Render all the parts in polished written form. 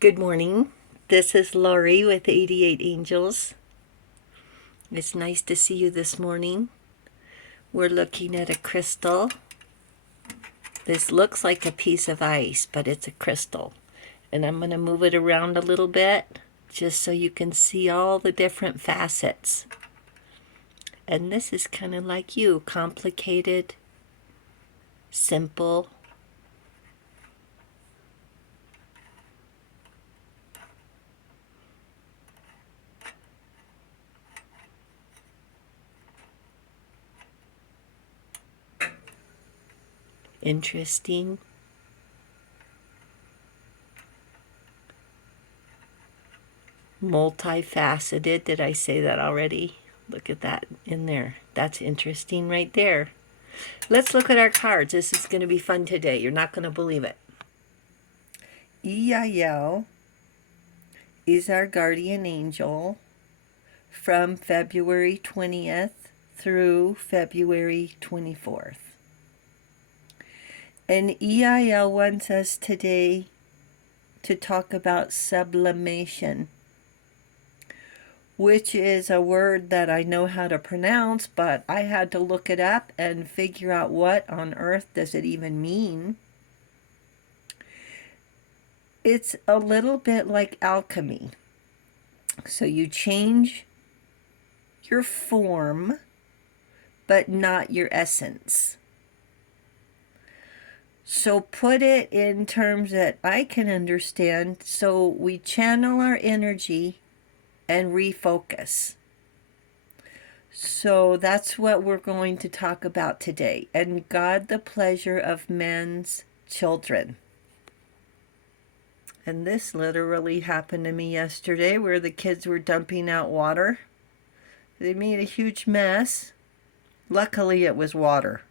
Good morning. This is Laurie with 88 Angels. It's nice to see you this morning. We're looking at a crystal. This looks like a piece of ice, but it's a crystal. And I'm going to move it around a little bit just so you can see all the different facets. And this is kind of like you, complicated, simple. Interesting. Multifaceted. Did I say that already? Look at that in there. That's interesting right there. Let's look at our cards. This is going to be fun today. You're not going to believe it. Yael is our guardian angel from February 20th through February 24th. And Yael wants us today to talk about sublimation, which is a word that I know how to pronounce, but I had to look it up and figure out what on earth does it even mean. It's a little bit like alchemy. So you change your form, but not your essence. So put it in terms that I can understand. So we channel our energy and refocus. So that's what we're going to talk about today. And God, the pleasure of men's children. And this literally happened to me yesterday where the kids were dumping out water. They made a huge mess. Luckily, it was water.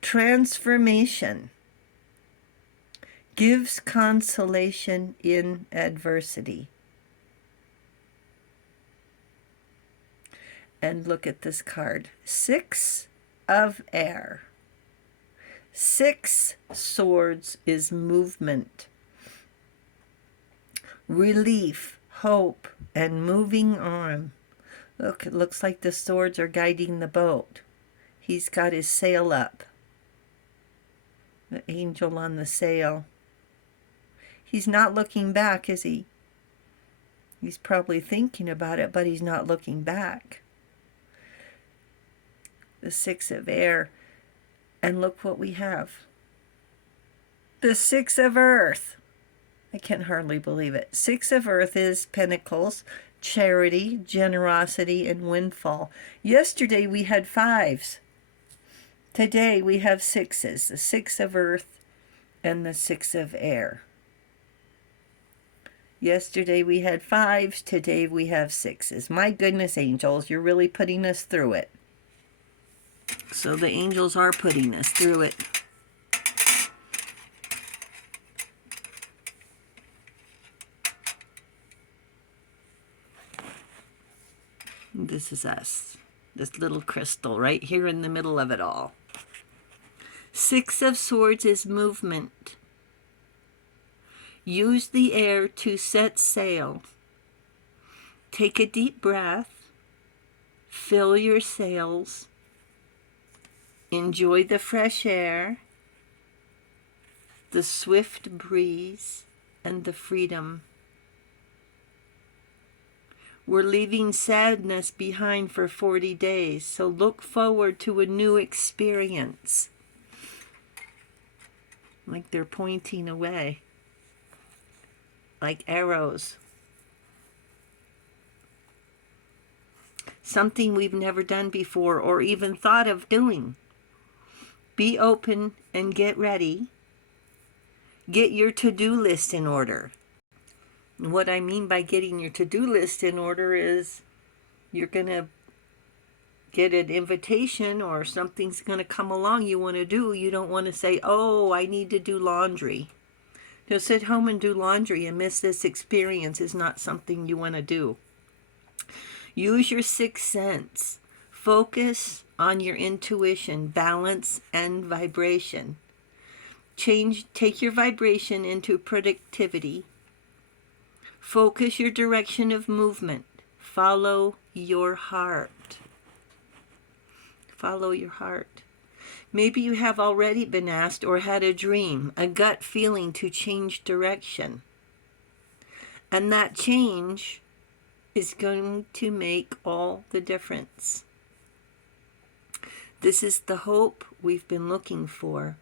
Transformation gives consolation in adversity. And look at this card. 6 of air. 6 swords is movement, relief, hope, and moving on. Look, it looks like the swords are guiding the boat. He's got his sail up. The angel on the sail. He's not looking back, is he? He's probably thinking about it, but he's not looking back. The 6 of air. And look what we have. The 6 of earth. I can hardly believe it. 6 of earth is Pentacles, charity, generosity, and windfall. Yesterday we had 5s. Today we have 6s, the 6 of earth and the 6 of air. Yesterday we had 5s, today we have 6s. My goodness, angels, you're really putting us through it. So the angels are putting us through it. This is us. This little crystal right here in the middle of it all. 6 of swords is movement. Use the air to set sail. Take a deep breath. Fill your sails. Enjoy the fresh air, the swift breeze, and the freedom. We're leaving sadness behind for 40 days, so look forward to a new experience. Like they're pointing away, like arrows. Something we've never done before or even thought of doing. Be open and get ready. Get your to-do list in order. And what I mean by getting your to-do list in order is you're going to get an invitation or something's going to come along you want to do. You don't want to say, oh, I need to do laundry. To sit home and do laundry and miss this experience is not something you want to do. Use your 6th sense. Focus on your intuition, balance, and vibration. Take your vibration into productivity Focus your direction of movement. Follow your heart. Follow your heart. Maybe you have already been asked or had a dream, a gut feeling to change direction. And that change is going to make all the difference. This is the hope we've been looking for,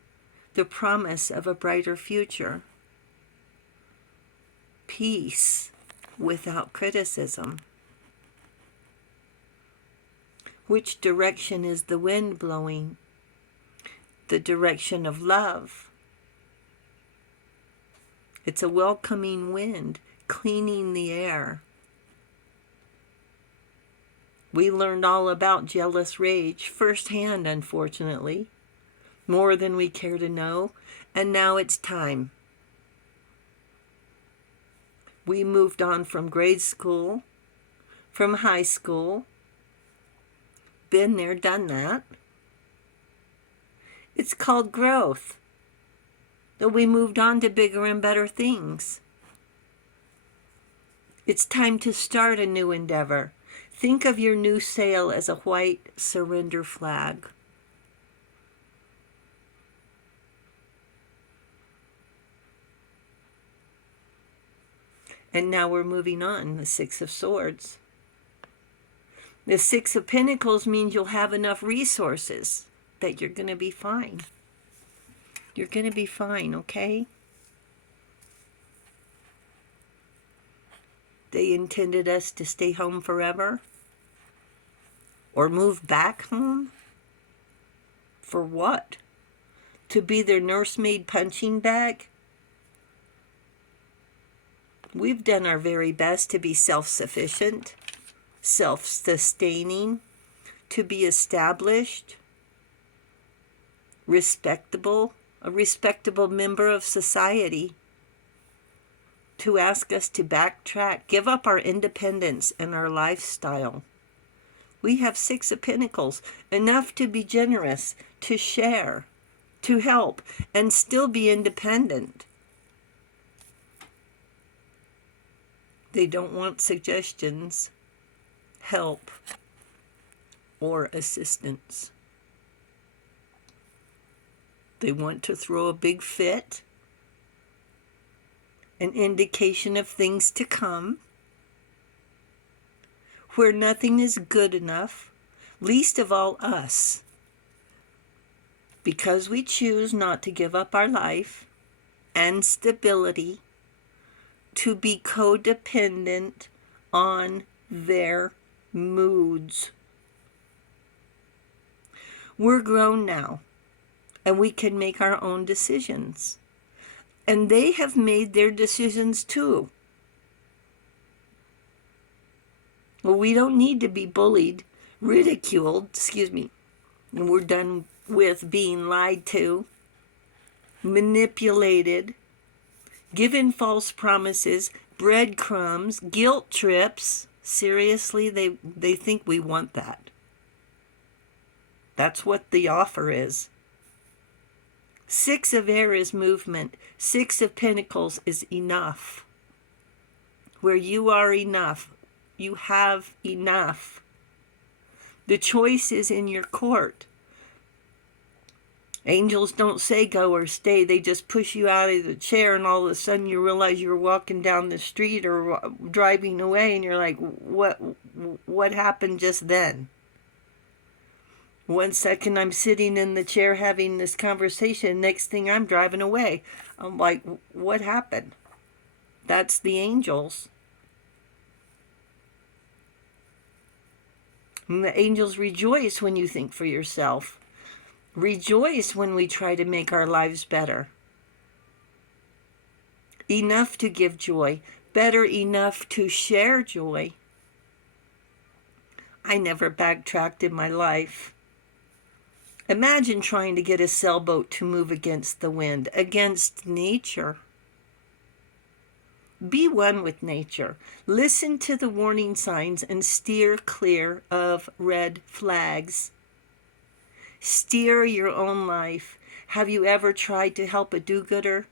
the promise of a brighter future. Peace without criticism. Which direction is the wind blowing? The direction of love. It's a welcoming wind, cleaning the air. We learned all about jealous rage firsthand, unfortunately, more than we care to know, and now it's time. We moved on from grade school, from high school, been there, done that. It's called growth. That we moved on to bigger and better things. It's time to start a new endeavor. Think of your new sail as a white surrender flag. And now we're moving on, the Six of Swords. The Six of Pentacles means you'll have enough resources that you're going to be fine. You're going to be fine, okay? They intended us to stay home forever? Or move back home? For what? To be their nursemaid punching bag? We've done our very best to be self-sufficient, self-sustaining, to be established, respectable, a respectable member of society. To ask us to backtrack, give up our independence and our lifestyle. We have Six of Pentacles, enough to be generous, to share, to help, and still be independent. They don't want suggestions, help, or assistance. They want to throw a big fit, an indication of things to come, where nothing is good enough, least of all us, because we choose not to give up our life and stability to be codependent on their moods. We're grown now, and we can make our own decisions. And they have made their decisions too. Well, we don't need to be bullied, ridiculed, and we're done with being lied to, manipulated, given false promises, breadcrumbs, guilt trips. Seriously, they think we want that. That's what the offer is. Six of Air is movement. Six of Pentacles is enough. Where you are enough. You have enough. The choice is in your court. Angels don't say go or stay. They just push you out of the chair, and all of a sudden you realize you're walking down the street or driving away, and you're like, what happened just then? 1 second I'm sitting in the chair having this conversation. Next thing I'm driving away. I'm like, what happened? That's the angels. And the angels rejoice when you think for yourself. Rejoice when we try to make our lives better. Enough to give joy. Better enough to share joy. I never backtracked in my life. Imagine trying to get a sailboat to move against the wind, against nature. Be one with nature. Listen to the warning signs and steer clear of red flags. Steer your own life. Have you ever tried to help a do-gooder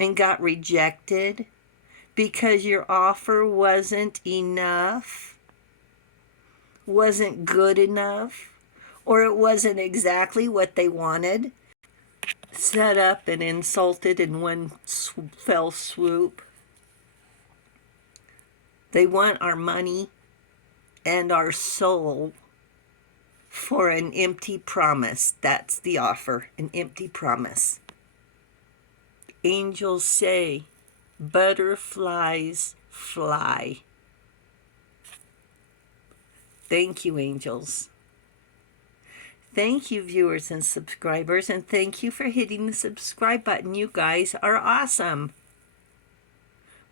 and got rejected because your offer wasn't enough, wasn't good enough, or it wasn't exactly what they wanted, set up and insulted in one fell swoop. They want our money and our soul for an empty promise. That's the offer, an empty promise. Angels say, butterflies fly. Thank you, angels. Thank you, viewers and subscribers, and thank you for hitting the subscribe button. You guys are awesome.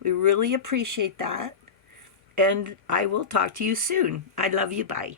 We really appreciate that. And I will talk to you soon. I love you. Bye.